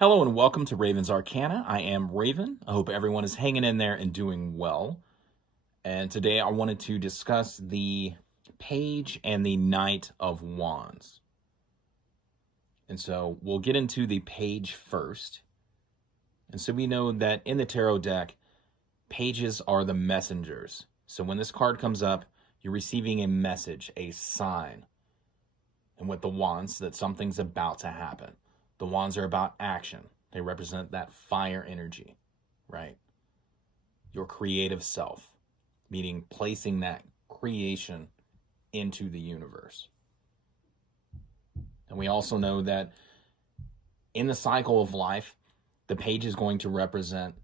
Hello and welcome to Raven's Arcana. I am Raven. I hope everyone is hanging in there and doing well. And today I wanted to discuss the Page and the Knight of Wands. And so we'll get into the Page first. And so we know that in the tarot deck, pages are the messengers. So when this card comes up, you're receiving a message, a sign. And with the wands, that something's about to happen. The wands are about action. They represent that fire energy, right? Your creative self, meaning placing that creation into the universe. And we also know that in the cycle of life, the page is going to represent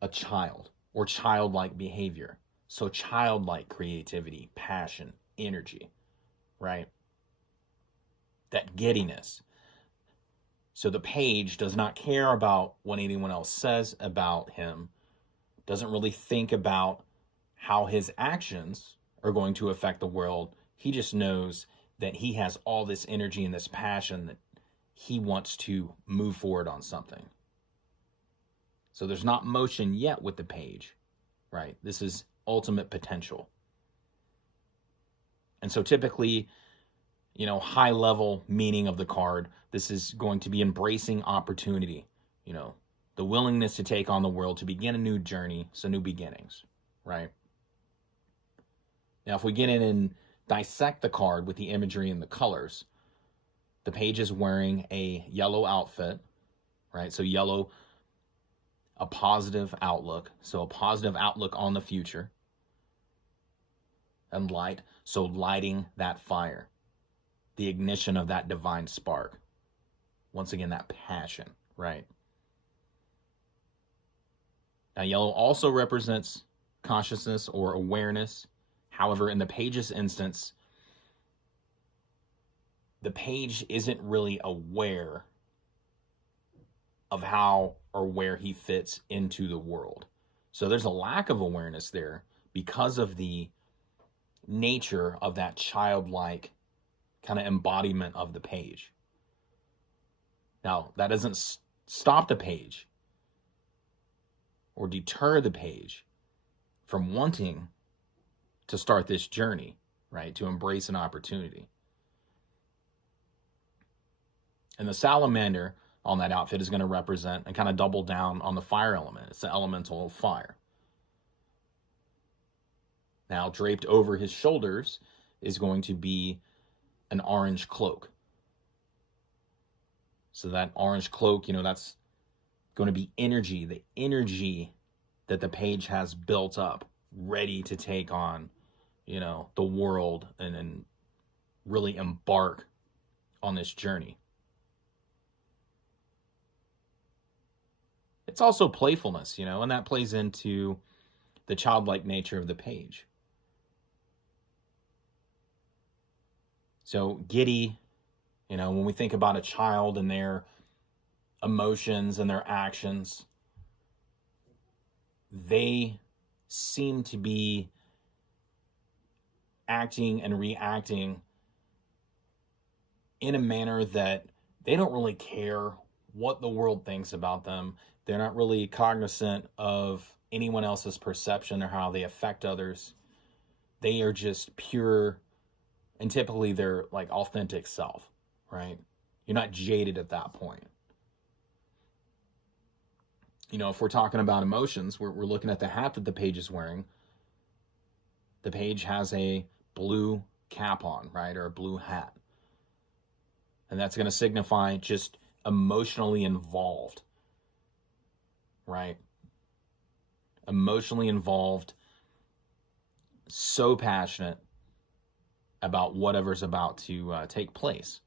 a child or childlike behavior. So childlike creativity, passion, energy, right? That giddiness. So the page does not care about what anyone else says about him, doesn't really think about how his actions are going to affect the world. He just knows that he has all this energy and this passion that he wants to move forward on something. So there's not motion yet with the page, right? This is ultimate potential. And so typically, high level meaning of the card, this is going to be embracing opportunity, the willingness to take on the world, to begin a new journey, so new beginnings, right? Now, if we get in and dissect the card with the imagery and the colors, the page is wearing a yellow outfit, right? So yellow, a positive outlook, so a positive outlook on the future, and light, so lighting that fire. The ignition of that divine spark. Once again, that passion, right? Now, yellow also represents consciousness or awareness. However, in the page's instance, the page isn't really aware of how or where he fits into the world. So there's a lack of awareness there because of the nature of that childlike kind of embodiment of the page. Now, that doesn't stop the page or deter the page from wanting to start this journey, right? To embrace an opportunity. And the salamander on that outfit is going to represent and kind of double down on the fire element. It's the elemental of fire. Now, draped over his shoulders is going to be an orange cloak. So that orange cloak, that's going to be energy, the energy that the page has built up, ready to take on, the world and really embark on this journey. It's also playfulness, and that plays into the childlike nature of the page. So giddy, when we think about a child and their emotions and their actions, they seem to be acting and reacting in a manner that they don't really care what the world thinks about them. They're not really cognizant of anyone else's perception or how they affect others. They are just pure, and typically they're like authentic self, right? You're not jaded at that point. If we're talking about emotions, we're looking at the hat that the page is wearing. The page has a blue cap on, right? Or a blue hat. And that's going to signify just emotionally involved, right? Emotionally involved, so passionate about whatever's about to take place,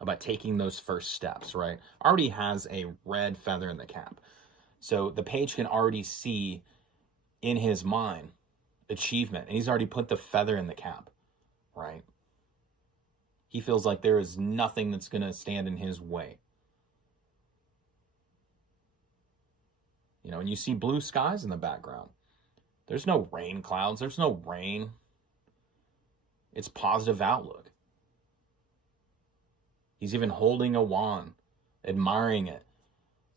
about taking those first steps, right? Already has a red feather in the cap. So the page can already see in his mind achievement, and he's already put the feather in the cap, right? He feels like there is nothing that's going to stand in his way. And you see blue skies in the background. There's no rain clouds. There's no rain. It's positive outlook. He's even holding a wand admiring it.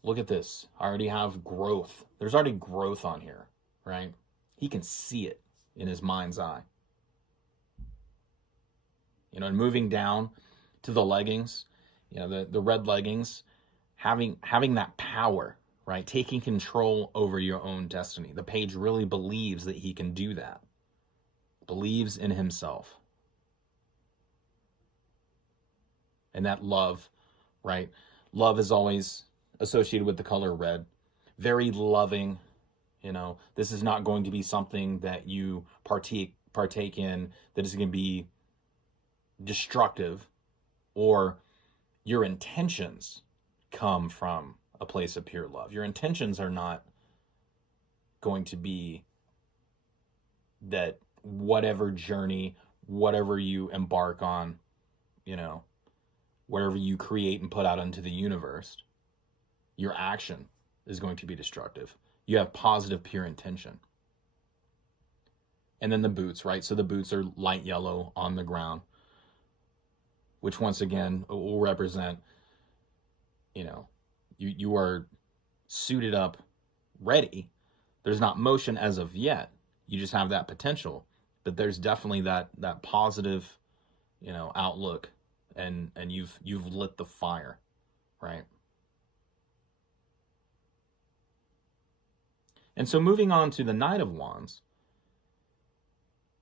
Look at this. I already have growth. There's already growth on here, right? He can see it in his mind's eye. And moving down to the leggings, the red leggings, having that power, right? Taking control over your own destiny. The page really believes that he can do that. Believes in himself. And that love, right? Love is always associated with the color red. Very loving. This is not going to be something that you partake in that is going to be destructive, or your intentions come from a place of pure love. Your intentions are not going to be that whatever journey, whatever you embark on, whatever you create and put out into the universe, your action is going to be destructive. You have positive, pure intention. And then the boots, right? So the boots are light yellow on the ground, which once again will represent, you are suited up, ready. There's not motion as of yet. You just have that potential, but there's definitely that positive, outlook, and you've lit the fire, right? And so moving on to the Knight of Wands,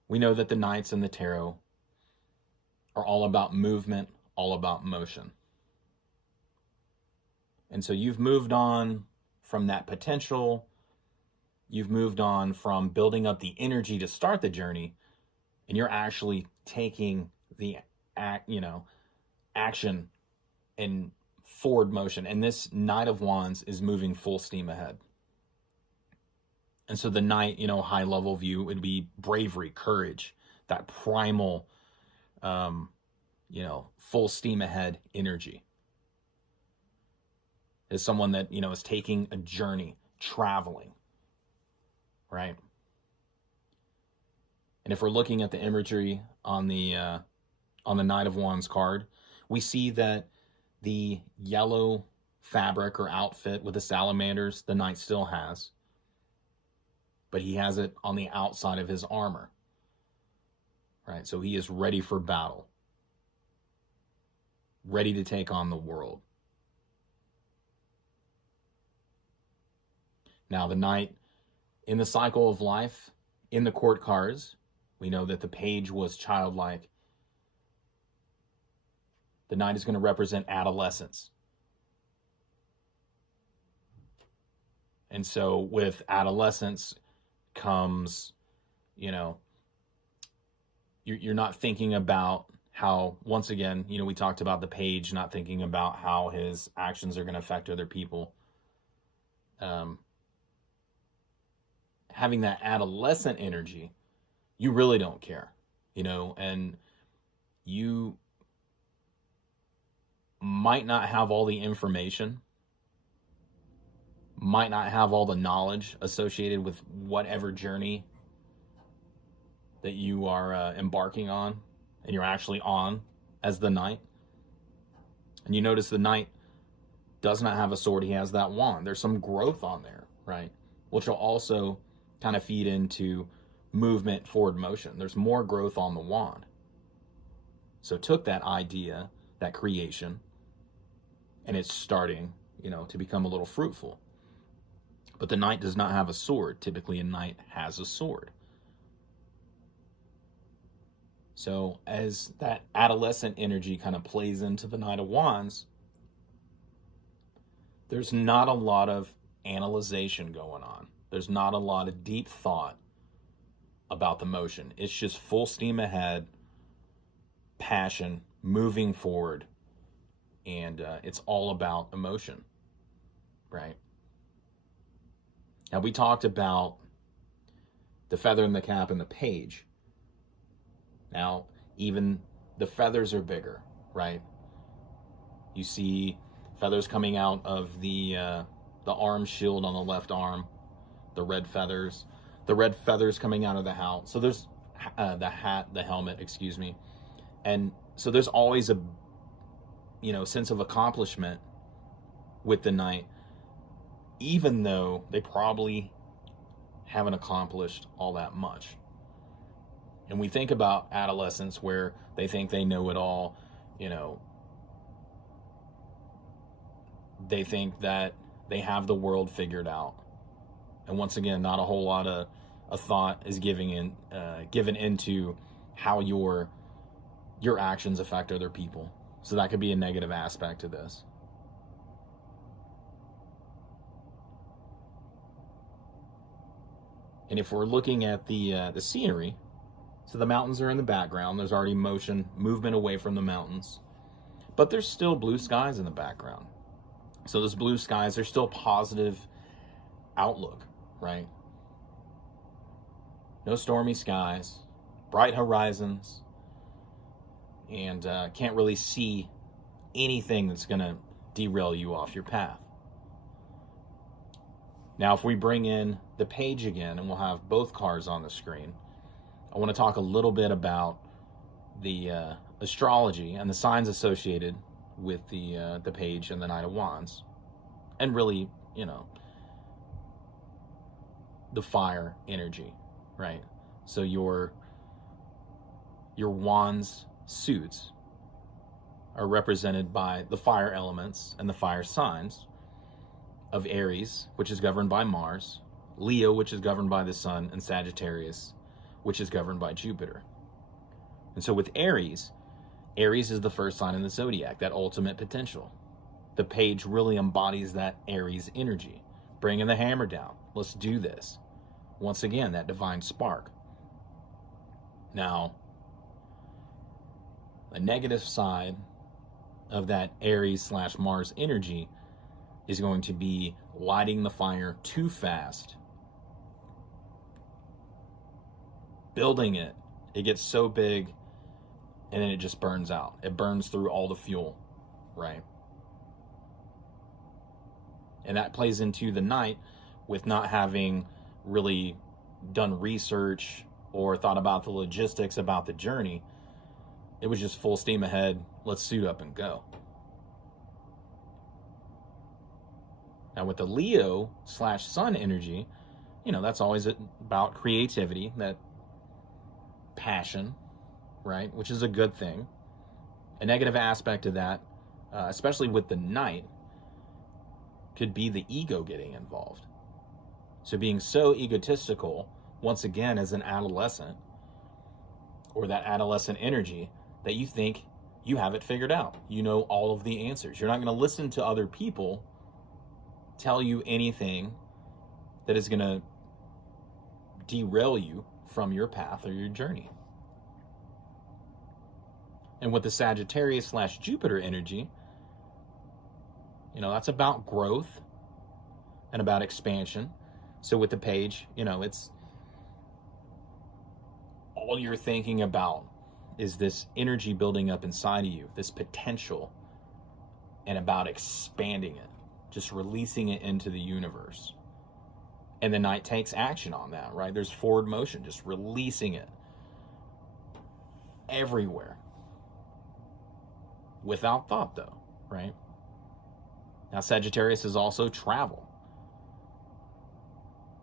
we know that the Knights in the tarot are all about movement, all about motion. And so you've moved on from that potential. You've moved on from building up the energy to start the journey, and you're actually taking the action and forward motion. And this Knight of Wands is moving full steam ahead. And so the Knight, high level view would be bravery, courage, that primal, full steam ahead energy. Is someone that, is taking a journey, traveling, right? And if we're looking at the imagery on the Knight of Wands card, we see that the yellow fabric or outfit with the salamanders, the Knight still has, but he has it on the outside of his armor, right? So he is ready for battle, ready to take on the world. Now, the Knight in the cycle of life, in the court cards, we know that the page was childlike. The Knight is going to represent adolescence. And so with adolescence comes, you're not thinking about how, once again, we talked about the page, not thinking about how his actions are going to affect other people. Having that adolescent energy, you really don't care, and you might not have all the information, might not have all the knowledge associated with whatever journey that you are embarking on, and you're actually on as the Knight. And you notice the Knight does not have a sword, he has that wand. There's some growth on there, right? Which will also kind of feed into movement, forward motion. There's more growth on the wand. So took that idea, that creation, and it's starting, to become a little fruitful. But the Knight does not have a sword. Typically a Knight has a sword. So as that adolescent energy kind of plays into the Knight of Wands, there's not a lot of analyzation going on. There's not a lot of deep thought about the motion. It's just full steam ahead, passion, moving forward, and it's all about emotion, right? Now, we talked about the feather in the cap and the page. Now, even the feathers are bigger, right? You see feathers coming out of the arm shield on the left arm, the red feathers coming out of the hat. So there's the helmet, excuse me. And so there's always a, sense of accomplishment with the Knight, even though they probably haven't accomplished all that much. And we think about adolescence where they think they know it all, you know, they think that they have the world figured out. And once again, not a whole lot of thought is given into how your actions affect other people. So that could be a negative aspect to this. And if we're looking at the scenery, so the mountains are in the background. There's already movement away from the mountains, but there's still blue skies in the background. So those blue skies, there's still positive outlook, right? No stormy skies, bright horizons, and can't really see anything that's going to derail you off your path. Now, if we bring in the page again, and we'll have both cards on the screen, I want to talk a little bit about the astrology and the signs associated with the page and the Knight of Wands, and really, you know, the fire energy, right? So your wands suits are represented by the fire elements and the fire signs of Aries, which is governed by Mars, Leo, which is governed by the Sun, and Sagittarius, which is governed by Jupiter. And so with Aries, Aries is the first sign in the zodiac, that ultimate potential. The page really embodies that Aries energy. Bringing the hammer down. Let's do this. Once again, that divine spark. Now, a negative side of that Aries/Mars energy is going to be lighting the fire too fast. Building it. It gets so big, and then it just burns out. It burns through all the fuel, right? And that plays into the Knight with not having really done research or thought about the logistics about the journey. It was just full steam ahead. Let's suit up and go. Now with the Leo/Sun energy, you know, that's always about creativity, that passion, right? Which is a good thing. A negative aspect of that, especially with the Knight, could be the ego getting involved. So being so egotistical, once again, as an adolescent, or that adolescent energy, that you think you have it figured out. You know all of the answers. You're not going to listen to other people tell you anything that is going to derail you from your path or your journey. And with the Sagittarius/Jupiter energy, you know, that's about growth and about expansion. So with the page, you know, it's all you're thinking about is this energy building up inside of you, this potential, and about expanding it, just releasing it into the universe. And the Knight takes action on that, right? There's forward motion, just releasing it everywhere. Without thought, though, right? Now, Sagittarius is also travel,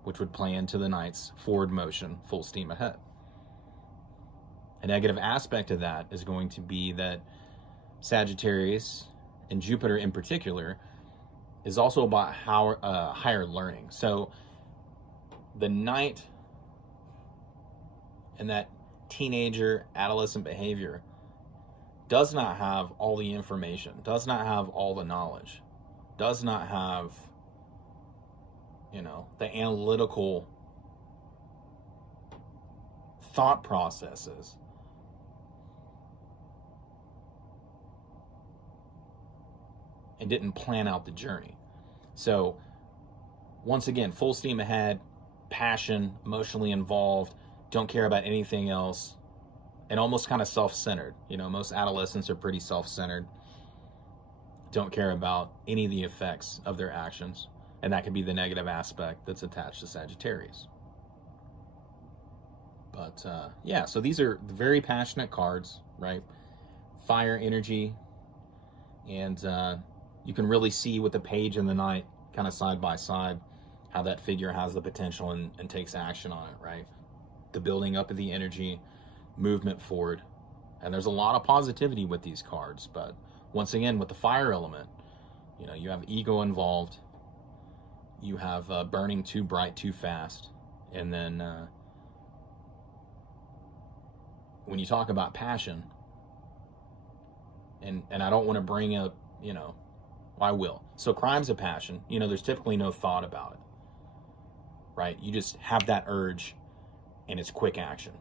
which would play into the Knight's forward motion, full steam ahead. A negative aspect of that is going to be that Sagittarius, and Jupiter in particular, is also about higher learning. So the Knight and that teenager, adolescent behavior does not have all the information, does not have all the knowledge, does not have, you know, the analytical thought processes. And didn't plan out the journey. So once again, full steam ahead, passion, emotionally involved, don't care about anything else, and almost kind of self-centered. You know, most adolescents are pretty self-centered, don't care about any of the effects of their actions, and that could be the negative aspect that's attached to Sagittarius. But yeah, so these are very passionate cards, right? Fire energy, and you can really see with the page and the knight kind of side by side how that figure has the potential and takes action on it, right? The building up of the energy, movement forward. And there's a lot of positivity with these cards, but once again, with the fire element, you know, you have ego involved, you have burning too bright too fast, and then when you talk about passion, and I don't want to bring up, you know, I will. So crime's a passion. You know, there's typically no thought about it, right? You just have that urge, and it's quick action.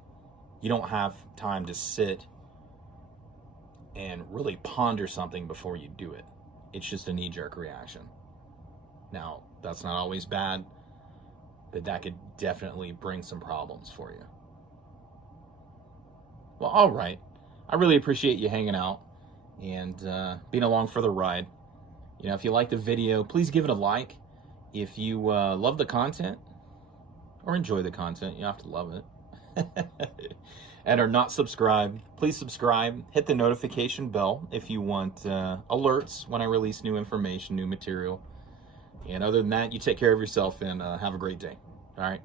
You don't have time to sit and really ponder something before you do it. It's just a knee-jerk reaction. Now, that's not always bad, but that could definitely bring some problems for you. Well, all right. I really appreciate you hanging out and being along for the ride. You know, if you like the video, please give it a like. If you love the content or enjoy the content, you have to love it. And are not subscribed, please subscribe. Hit the notification bell if you want alerts when I release new information, new material. And other than that, you take care of yourself and have a great day. All right.